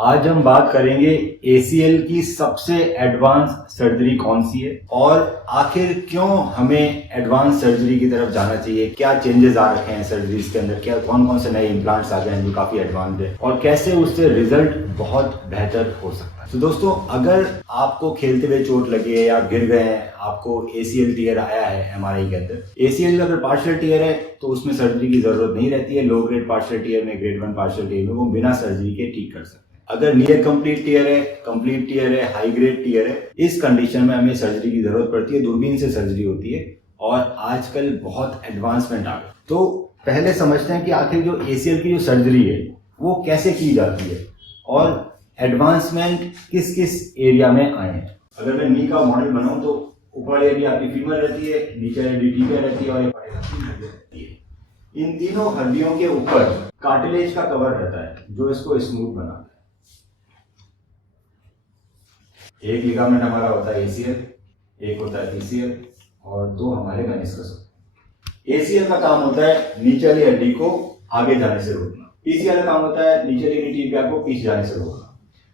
आज हम बात करेंगे ACL की सबसे एडवांस सर्जरी कौन सी है और आखिर क्यों हमें एडवांस सर्जरी की तरफ जाना चाहिए। क्या चेंजेस आ रखे हैं सर्जरीज के अंदर, क्या कौन कौन से नए इम्प्लांट्स आ गए हैं जो काफी एडवांस है और कैसे उससे रिजल्ट बहुत बेहतर हो सकता है। तो दोस्तों, अगर आपको खेलते हुए चोट लगी है या गिर गए हैं, आपको ACL टीयर आया है MRI के अंदर, ACL का अगर पार्शियल टीयर है तो उसमें सर्जरी की जरूरत नहीं रहती है। लो ग्रेड पार्शियल टीयर में, ग्रेड 1 पार्शियल टीयर में वो बिना सर्जरी के ठीक कर सकते हैं। अगर नियर कंप्लीट टीयर है, कंप्लीट टीयर है, हाई ग्रेड टीयर है, इस कंडीशन में हमें सर्जरी की जरूरत पड़ती है। दूरबीन से सर्जरी होती है और आजकल बहुत एडवांसमेंट आ गई। तो पहले समझते हैं कि आखिर जो ACL की जो सर्जरी है वो कैसे की जाती है और एडवांसमेंट किस किस एरिया में आए हैं। अगर मैं नी का मॉडल बनाऊं तो ऊपर एरिया आपकी फीमर रहती है, नीचे एरिया टिबिया रहती है और रहती है। इन तीनों हड्डियों के ऊपर कार्टिलेज का कवर रहता है जो इसको स्मूथ बनाता है। एक लिगामेंट हमारा होता है ACL, एक होता है PCL और दो हमारे मेनिस्कस होते हैं। ACL का काम होता है नीचे वाली हड्डी को आगे जाने से रोकना, PCL का काम होता है नीचे वाली टिबिया को पीछे जाने से रोकना।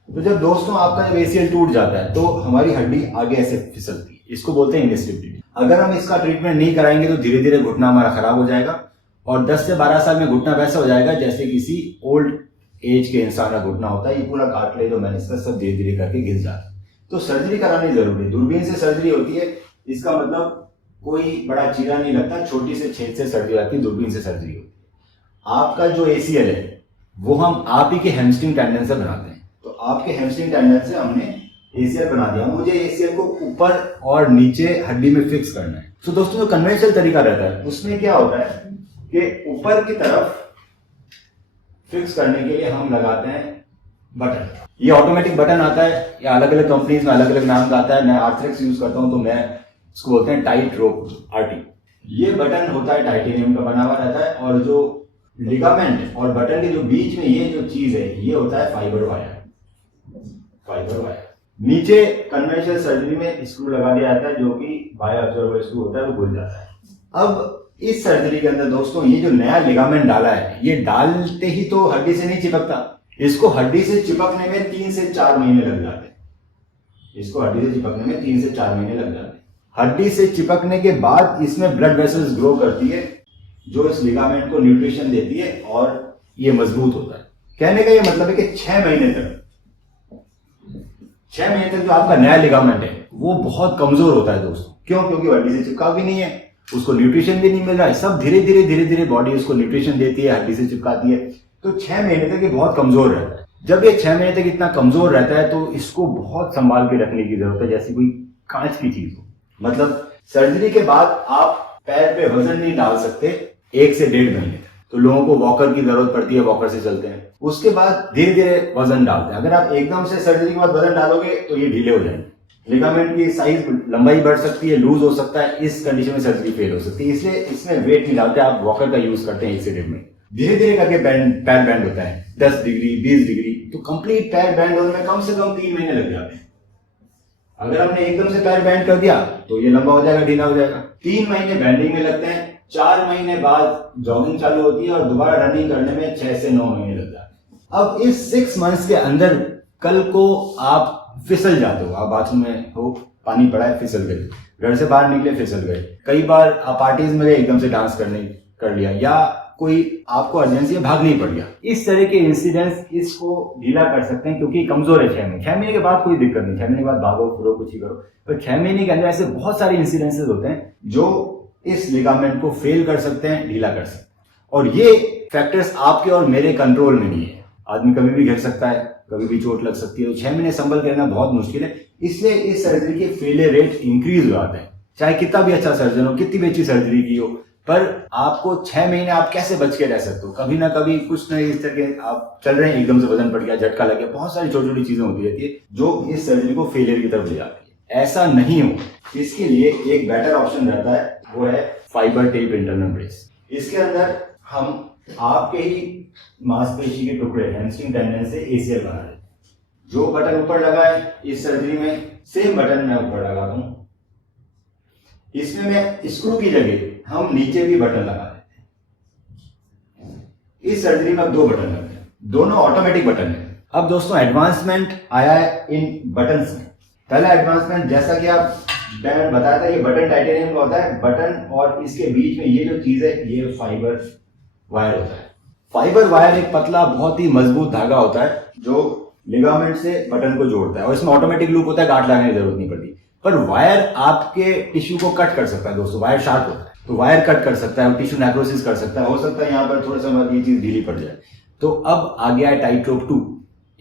तो जब दोस्तों आपका जब ACL टूट जाता है तो हमारी हड्डी आगे ऐसे फिसलती है, इसको बोलते हैं इनस्टेबिलिटी। अगर हम इसका ट्रीटमेंट नहीं कराएंगे तो धीरे धीरे घुटना हमारा खराब हो जाएगा और 10 से 12 साल में घुटना वैसा हो जाएगा जैसे किसी ओल्ड एज के इंसान का घुटना होता है। ये पूरा कार्टिलेज और मेनिस्कस सब धीरे धीरे करके घिस जाता है। तो सर्जरी करानी जरूरी है। दूरबीन से सर्जरी होती है, इसका मतलब कोई बड़ा चीरा नहीं लगता, छोटी से छेद से सर्जरी आती है, दूरबीन से सर्जरी होती है। आपका जो ACL है वो हम आप ही के हैमस्ट्रिंग टेंडन से बनाते हैं। तो आपके हैमस्ट्रिंग टेंडन से हमने ACL बना दिया। मुझे ACL को ऊपर और नीचे हड्डी में फिक्स करना है। तो दोस्तों, जो कन्वेंशनल तरीका रहता है उसमें क्या होता है कि ऊपर की तरफ फिक्स करने के लिए हम लगाते हैं बटन। ये ऑटोमेटिक बटन आता है, या अलग अलग कंपनीज में अलग अलग नाम का आता है। मैं आर्थरेक्स यूज करता हूं तो मैं इसको बोलते हैं टाइट रोप RT। ये बटन होता है टाइटेनियम का बना हुआ रहता है और जो लिगामेंट और बटन के जो बीच में ये जो चीज है ये होता है फाइबर वायर। नीचे कन्वेंशनल सर्जरी में स्क्रू लगा दिया जाता है जो कि बायो अब्जॉर्बर स्क्रू होता है, वो खुल जाता है। अब इस सर्जरी के अंदर दोस्तों ये जो नया लिगामेंट डाला है, ये डालते ही तो हड्डी से नहीं चिपकता, इसको हड्डी से चिपकने में 3 से 4 महीने लग जाते हैं। इसको हड्डी से चिपकने में 3 से 4 महीने लग जाते हैं। हड्डी से चिपकने के बाद इसमें ब्लड वेसल्स ग्रो करती है जो इस लिगामेंट को न्यूट्रिशन देती है और ये मजबूत होता है। कहने का ये मतलब है कि 6 महीने तक जो आपका नया लिगामेंट है वो बहुत कमजोर होता है दोस्तों। क्यों? क्योंकि हड्डी से चिपका भी नहीं है, उसको न्यूट्रिशन भी नहीं मिल रहा है। सब धीरे धीरे बॉडी उसको न्यूट्रिशन देती है, हड्डी से चिपकाती है। तो 6 महीने तक ये बहुत कमजोर रहता है। जब ये 6 महीने तक इतना कमजोर रहता है तो इसको बहुत संभाल के रखने की जरूरत है, जैसी कोई कांच की चीज हो। मतलब सर्जरी के बाद आप पैर पे वजन नहीं डाल सकते 1 से 1.5 महीने तक। तो लोगों को वॉकर की जरूरत पड़ती है, वॉकर से चलते हैं। उसके बाद धीरे धीरे वजन डालते हैं। अगर आप एकदम से सर्जरी के बाद वजन डालोगे तो ये ढीले हो जाएंगे। लिगामेंट की साइज, लंबाई बढ़ सकती है, लूज हो सकता है। इस कंडीशन में सर्जरी फेल हो सकती है। इसलिए इसमें वेट नहीं डालते, आप वॉकर का यूज करते हैं 1 से 1.5 महीने। धीरे धीरे करके पैर बैंड होता है 10 डिग्री 20 डिग्री। तो कंप्लीट पैर बैंड होने में कम से कम 3 महीने लग जाते हैं। अगर हमने एकदम से पैर बैंड कर दिया तो ये लंबा हो जाएगा, ढीला हो जाएगा। 3 महीने बैंडिंग में लगते हैं। 4 महीने बाद जॉगिंग चालू होती है और दोबारा रनिंग करने में 6 से 9 महीने लग जाते हैं। अब इस 6 मंथ्स के अंदर कल को आप फिसल जाते हो, आप बाथरूम में हो, पानी पड़ा है, फिसल गए, घर से बाहर निकले, फिसल गए। कई बार आप पार्टीज में गए, एकदम से डांस कर लिया, या कोई आपको अर्जेंसी में भाग नहीं पड़ गया। इस तरह के इंसिडेंट्स इसको ढीला कर सकते हैं क्योंकि कमजोर है। 6 महीने के बाद कोई दिक्कत नहीं, 6 महीने के बाद भागो फिरो कुछ ही करो। पर 6 महीने के अंदर ऐसे बहुत सारे इंसिडेंसेस होते हैं जो इस लिगामेंट को फेल कर सकते हैं, ढीला कर सकते हैं। और ये फैक्टर्स आपके और मेरे कंट्रोल में नहीं है। आदमी कभी भी गिर सकता है, कभी भी चोट लग सकती है। तो 6 महीने संभल के रहना बहुत मुश्किल है। इसलिए इस सर्जरी के फेलियर रेट इंक्रीज हो जाते हैं। चाहे कितना भी अच्छा सर्जन हो, कितनी भी अच्छी सर्जरी की हो, पर आपको 6 महीने आप कैसे बच के रह सकते हो? कभी ना कभी कुछ ना इस तरह के आप चल रहे हैं, एकदम से वजन पड़ गया, झटका लग गया, बहुत सारी छोटी छोटी चीजें होती रहती है जो इस सर्जरी को फेलियर की तरफ ले जाती है। ऐसा नहीं हो, इसके लिए एक बेटर ऑप्शन रहता है, वो है फाइबर टेप इंटरनल ब्रेस। इसके अंदर हम आपके ही मांसपेशी के टुकड़े हैमस्ट्रिंग टेंडन से ACL बना रहे हैं। जो बटन ऊपर लगा है इस सर्जरी में, सेम बटन मैं ऊपर लगाता हूं। इसमें मैं स्क्रू की जगह हम नीचे भी बटन लगा देते हैं। इस सर्जरी में अब 2 बटन लगते हैं, दोनों ऑटोमेटिक बटन है। अब दोस्तों एडवांसमेंट आया है इन बटन्स में। पहला एडवांसमेंट, जैसा कि आप मैंने बताया था, ये बटन टाइटेनियम का होता है। बटन और इसके बीच में ये जो चीज है ये फाइबर वायर होता है। फाइबर वायर एक पतला बहुत ही मजबूत धागा होता है जो लिगामेंट से बटन को जोड़ता है, और इसमें ऑटोमेटिक लूप होता है, गांठ लगाने की जरूरत नहीं पड़ती। पर वायर आपके टिश्यू को कट कर सकता है दोस्तों, वायर शार्प होता है, तो वायर कट कर सकता है, टिश्यू नेक्रोसिस कर सकता है। हो सकता है यहाँ पर थोड़ा सा बाद ये चीज ढीली पड़ जाए। तो अब आ गया है टाइटरोप 2।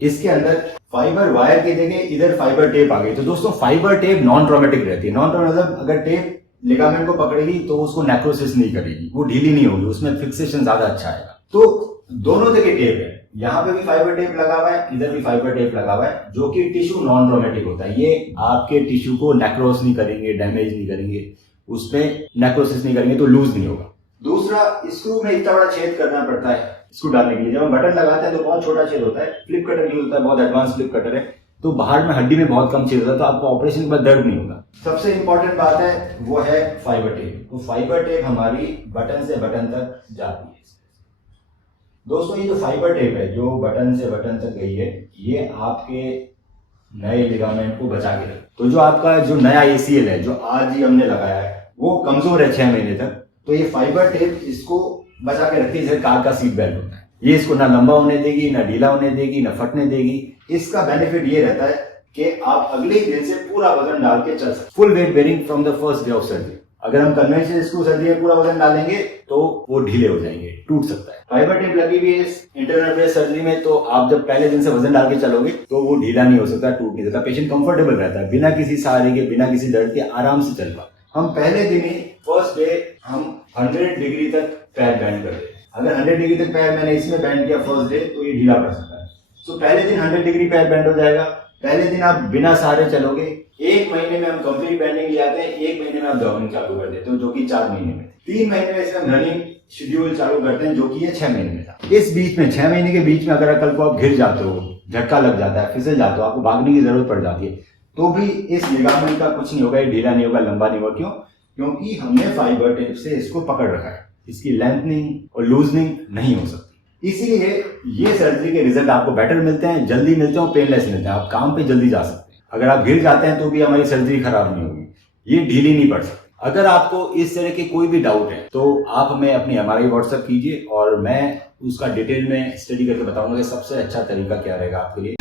इसके अंदर फाइबर वायर की जगह इधर फाइबर टेप आ गई। तो दोस्तों फाइबर टेप नॉन ट्रॉमेटिक रहती है। नॉन ट्रॉमेटिक मतलब अगर टेप लिगामेंट को पकड़ेगी तो उसको नेक्रोसिस नहीं करेगी, वो ढीली नहीं होगी, उसमें फिक्सेशन ज्यादा अच्छा आएगा। तो दोनों जगह टेप है, यहाँ पे भी फाइबर टेप लगा हुआ है, इधर भी फाइबर टेप लगा हुआ है, जो कि टिश्यू नॉन ट्रॉमेटिक होता है। ये आपके टिश्यू को नेक्रोस नहीं करेंगे, डैमेज नहीं करेंगे, उसमें नेक्रोसिस नहीं करेंगे, तो लूज नहीं होगा। दूसरा, स्क्रू में इतना बड़ा छेद करना पड़ता है स्क्रू डालने के लिए। जब हम बटन लगाते हैं तो बहुत छोटा छेद होता है, फ्लिप कटर यूज होता है, बहुत एडवांस फ्लिप कटर है, तो बाहर में हड्डी में बहुत कम छेद होता है, तो आपको ऑपरेशन के बाद दर्द नहीं होता। सबसे इंपॉर्टेंट बात है वो है फाइबर टेप। तो फाइबर टेप हमारी बटन से बटन तक जाती है। दोस्तों ये जो फाइबर टेप है जो बटन से बटन तक गई है, ये आपके नए लिगामेंट को बचा के रखे। तो जो आपका जो नया ACL है जो आज ही हमने लगाया है वो कमजोर है 6 महीने तक, तो ये फाइबर टेप इसको बचा के रखती है, जैसे कार का सीट बेल्ट होता है। ये इसको ना लंबा होने देगी, ना ढीला होने देगी, ना फटने देगी। इसका बेनिफिट ये रहता है कि आप अगले ही दिन से पूरा वजन डाल के चल सकते। Full weight bearing from the first day of surgery. अगर हम कन्वेंशनल स्क्रू सर्जरी में पूरा वजन डालेंगे तो वो ढीले हो जाएंगे, टूट सकता है। फाइबर टेप लगी हुई है इस इंटरनल ब्रेस्ट सर्जरी में, तो आप जब पहले दिन से वजन डाल के चलोगे तो वो ढीला नहीं हो सकता, टूट नहीं सकता। पेशेंट कंफर्टेबल रहता है, बिना किसी सहारे के, बिना किसी दर्द के आराम से चल पाता। हम पहले दिन ही फर्स्ट डे हम 100 डिग्री तक पैर बेंड कर देते हैं। अगर 100 डिग्री तक पैर मैंने इसमें बेंड किया फर्स्ट डे तो ये ढीला पड़ सकता है। तो पहले दिन 100 डिग्री पैर बेंड हो जाएगा। पहले दिन आप बिना सहारे चलोगे। 1 महीने में हम कंप्लीट बेंडिंग ले आते हैं, 1 महीने में आप जॉगिंग चालू कर देते हो, जो कि 4 महीने में। 3 महीने में इसमें रनिंग शेड्यूल चालू करते हैं, जो कि ये 6 महीने में था। इस बीच में 6 महीने के बीच में अगर कल को आप गिर जाते हो, झटका लग जाता है, फिसल जाते हो, आपको भागने की जरूरत पड़ जाती है, तो भी इस लिगामेंट का कुछ नहीं होगा, ये ढीला नहीं होगा, लंबा नहीं होगा। क्यों? क्योंकि हमने फाइबर टेप से इसको पकड़ रखा है। इसकी लेंथनिंग और लूजनिंग नहीं हो सकती। इसीलिए ये सर्जरी के रिजल्ट आपको बेटर मिलते हैं, जल्दी मिलते हैं और पेनलेस मिलते हैं। आप काम पे जल्दी जा सकते हैं। अगर आप गिर जाते हैं तो भी हमारी सर्जरी खराब नहीं होगी, ये ढीली नहीं पड़ सकती। अगर आपको इस तरह के कोई भी डाउट है तो आप हमें अपनी MRI व्हाट्सएप कीजिए और मैं उसका डिटेल में स्टडी करके बताऊंगा कि सबसे अच्छा तरीका क्या रहेगा आपके लिए